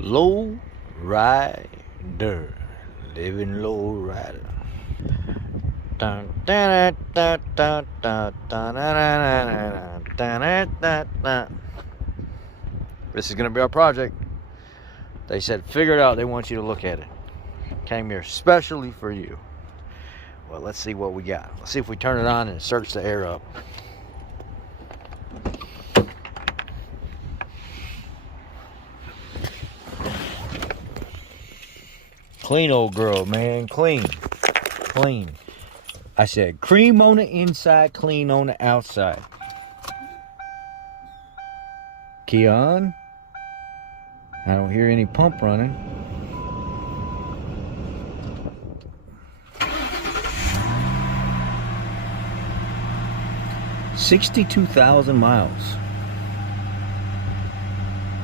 Low rider, living low rider. Dun, dun, dun, dun, dun, dun, dun, dun, dun, dun, dun. This is gonna be our project. They said, figure it out. They want you to look at it. Came here specially for you. Well, let's see what we got. Let's see if we turn it on and search the air up. Clean, old girl, man. Clean. Clean. I said cream on the inside, clean on the outside. Key on. I don't hear any pump running. $62,000 miles.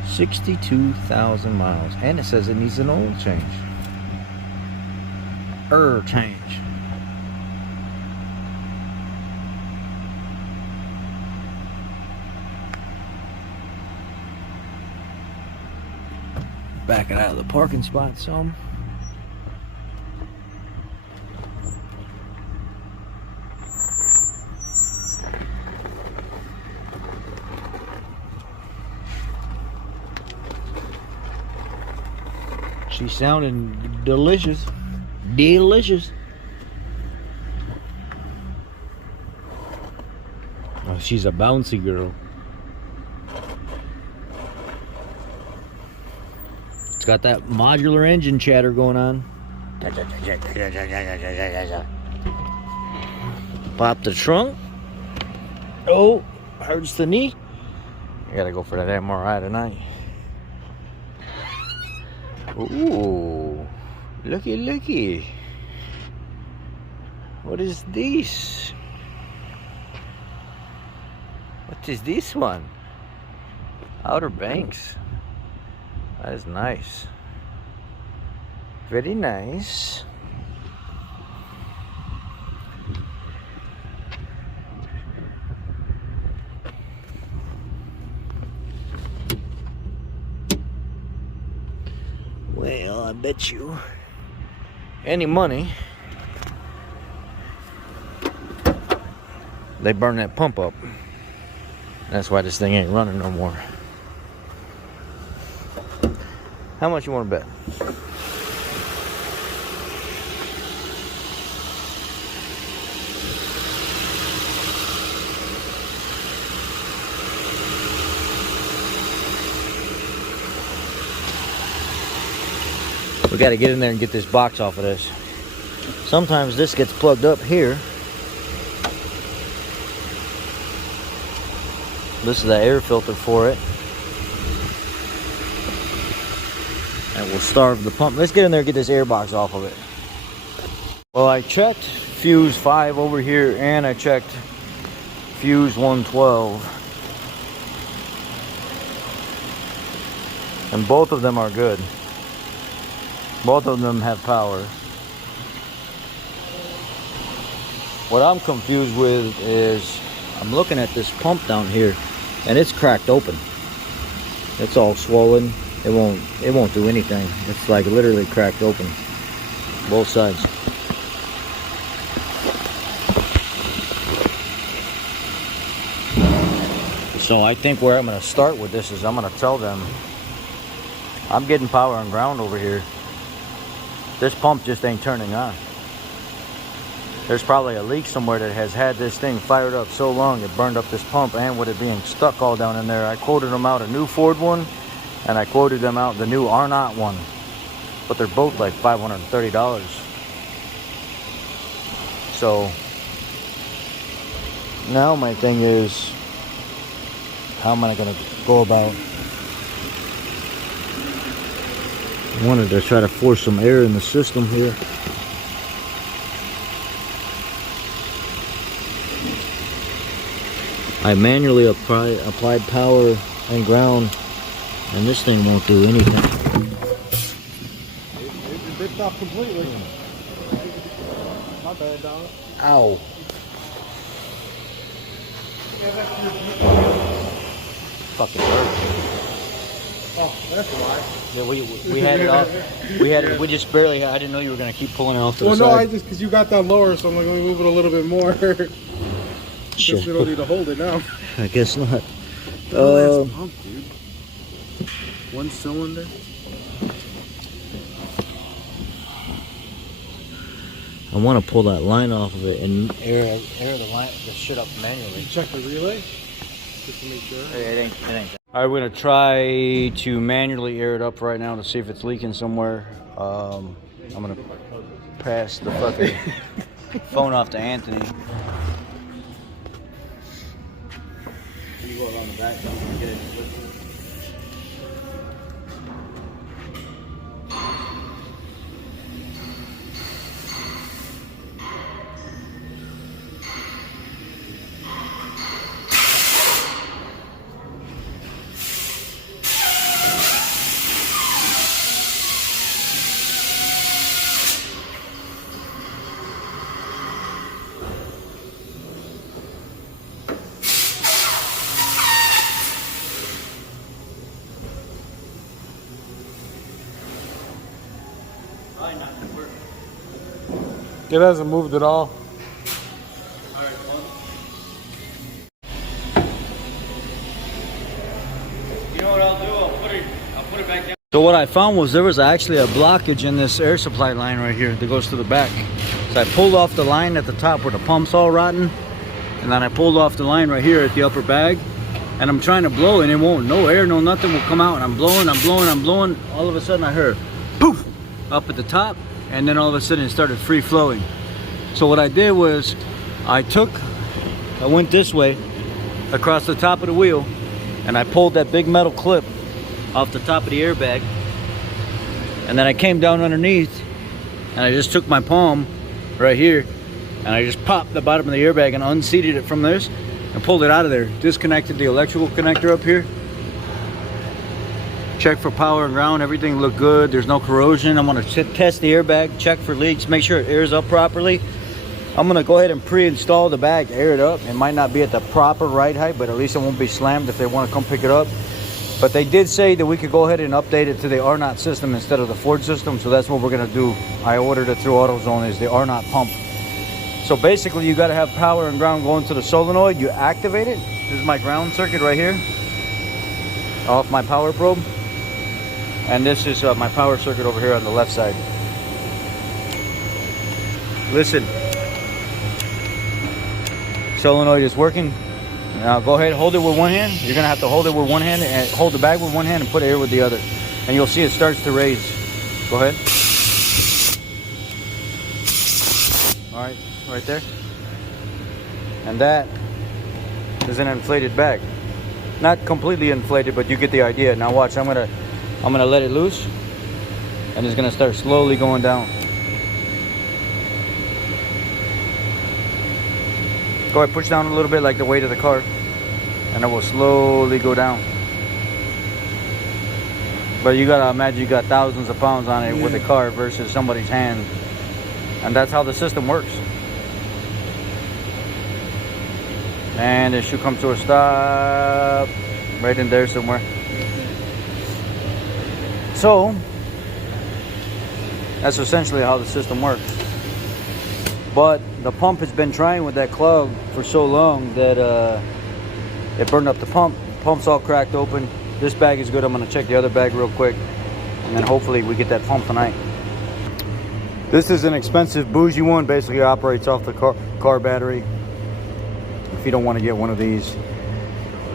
62,000 miles. And it says it needs an oil change. Change. Backing out of the parking spot some. She's sounding delicious. Delicious. Oh, she's a bouncy girl. It's got that modular engine chatter going on. Pop the trunk. Oh, hurts the knee. I gotta go for that MRI tonight. Ooh, looky. What is this? What is this one? Outer Banks. That is nice. Very nice. Well, I bet you any money they burn that pump up. That's why this thing ain't running no more. How much you want to bet? We got to get in there and get this box off of this. Sometimes this gets plugged up here. This is the air filter for it. And we'll starve the pump. Let's get in there and get this air box off of it. Well, I checked fuse 5 over here and I checked fuse 112. And both of them are good. Both of them have power. What I'm confused with is I'm looking at this pump down here and it's cracked open. It's all swollen. It won't do anything. It's like literally cracked open. Both sides. So I think where I'm gonna start with this is I'm gonna tell them I'm getting power and ground over here. This pump just ain't turning on. There's probably a leak somewhere that has had this thing fired up so long it burned up this pump, and with it being stuck all down in there, I quoted them out a new Ford one and I quoted them out the new R0 one, but they're both like $530. So now my thing is, how am I gonna go about? I wanted to try to force some air in the system here. I manually applied power and ground, and this thing won't do anything. It ripped off completely. My bad, dog. Ow. Fucking hurt. Oh, that's why. Yeah, we had it off. We just barely. I didn't know you were gonna keep pulling it off to the Well, side. no, I just because you got that lower, so I'm like, let me move it a little bit more. Sure. Guess we don't need to hold it now. I guess not. Pump, dude. One cylinder. I want to pull that line off of it and air the line, the shit up manually. You check the relay just to make sure. It ain't. All right, we're gonna try to manually air it up right now to see if it's leaking somewhere. I'm gonna pass the fucking phone off to Anthony. You go around the back, get it. It hasn't moved at all. You know what I'll do? I'll put it back down. So what I found was there was actually a blockage in this air supply line right here that goes to the back. So I pulled off the line at the top where the pump's all rotten, and then I pulled off the line right here at the upper bag, and I'm trying to blow and it won't. No air, no nothing will come out, and I'm blowing. All of a sudden I heard poof up at the top, and then all of a sudden it started free flowing. So what I did was I went this way across the top of the wheel, and I pulled that big metal clip off the top of the airbag, and then I came down underneath and I just took my palm right here and I just popped the bottom of the airbag and unseated it from this and pulled it out of there. Disconnected the electrical connector up here. Check for power and ground, everything looked good. There's no corrosion. I'm gonna test the airbag, check for leaks, make sure it airs up properly. I'm gonna go ahead and pre-install the bag, air it up. It might not be at the proper ride height, but at least it won't be slammed if they wanna come pick it up. But they did say that we could go ahead and update it to the R0 system instead of the Ford system, so that's what we're gonna do. I ordered it through AutoZone, is the R0 pump. So basically you gotta have power and ground going to the solenoid. You activate it. This is my ground circuit right here, off my power probe. And this is my power circuit over here on the left side. Listen, solenoid is working. Now go ahead, hold it with one hand. You're gonna have to hold it with one hand and hold the bag with one hand and put air with the other. And you'll see it starts to raise. Go ahead. All right, right there. And that is an inflated bag. Not completely inflated, but you get the idea. Now watch, I'm gonna let it loose and it's gonna start slowly going down. Go ahead, push down a little bit like the weight of the car, and it will slowly go down. But you gotta imagine you got thousands of pounds on it with a car versus somebody's hand. And that's how the system works. And it should come to a stop right in there somewhere. So that's essentially how the system works. But the pump has been trying with that clog for so long that it burned up the pump. The pump's all cracked open. This bag is good. I'm gonna check the other bag real quick, and then hopefully we get that pump tonight. This is an expensive bougie one. Basically operates off the car battery. If you don't want to get one of these,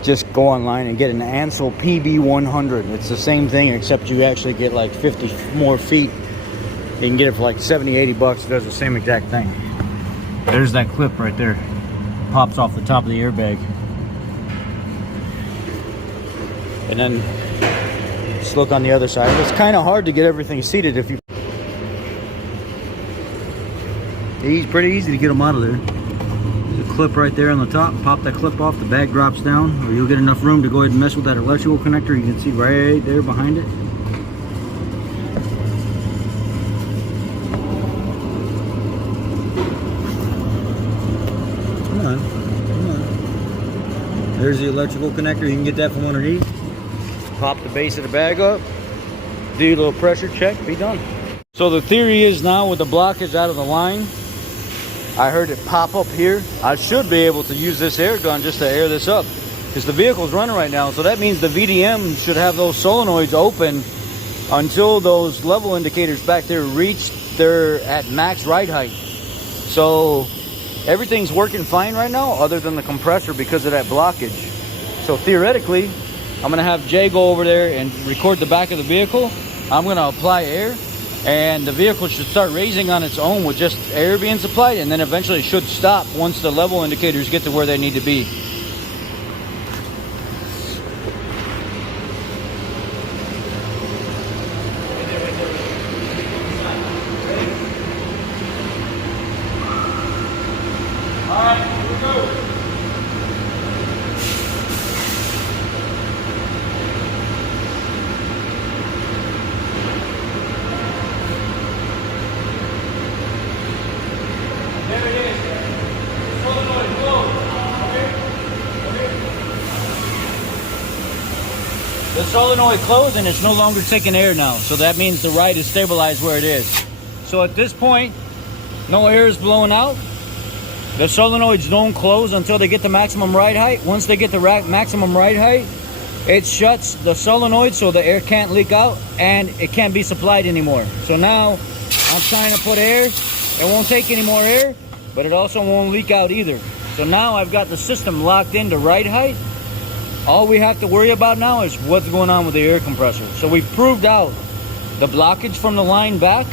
just go online and get an Ansel PB100. It's the same thing, except you actually get like 50 more feet. You can get it for like 70, 80 bucks. It does the same exact thing. There's that clip right there. Pops off the top of the airbag. And then just look on the other side. It's kind of hard to get everything seated if you... It's pretty easy to get them out of there. There's a clip right there on the top. Pop that clip off, the bag drops down, or you'll get enough room to go ahead and mess with that electrical connector. You can see right there behind it. Come on. There's the electrical connector. You can get that from underneath. pop the base of the bag up, do a little pressure check, be done. So the theory is now with the blockage out of the line, I heard it pop up here. I should be able to use this air gun just to air this up because the vehicle's running right now. So that means the VDM should have those solenoids open until those level indicators back there reach their at max ride height. So everything's working fine right now other than the compressor because of that blockage. So theoretically, I'm gonna have Jay go over there and record the back of the vehicle. I'm gonna apply air and the vehicle should start raising on its own with just air being supplied, and then eventually it should stop once the level indicators get to where they need to be. All right, here we go. There it is. Solenoid closed. The solenoid closed and it's no longer taking air now. So that means the ride is stabilized where it is. So at this point, no air is blowing out. The solenoids don't close until they get the maximum ride height. Once they get the maximum ride height, it shuts the solenoid so the air can't leak out and it can't be supplied anymore. So now I'm trying to put air. It won't take any more air, but it also won't leak out either. So now I've got the system locked into ride height. All we have to worry about now is what's going on with the air compressor. So we've proved out the blockage from the line back.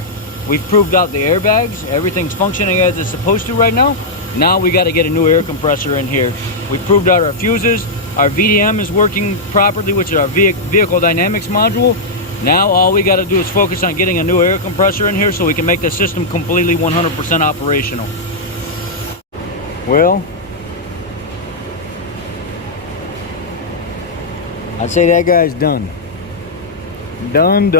We've proved out the airbags. Everything's functioning as it's supposed to right now. Now we got to get a new air compressor in here. We proved out our fuses. Our VDM is working properly, which is our vehicle dynamics module. Now all we got to do is focus on getting a new air compressor in here so we can make the system completely 100% operational. Well, I'd say that guy's done. Done.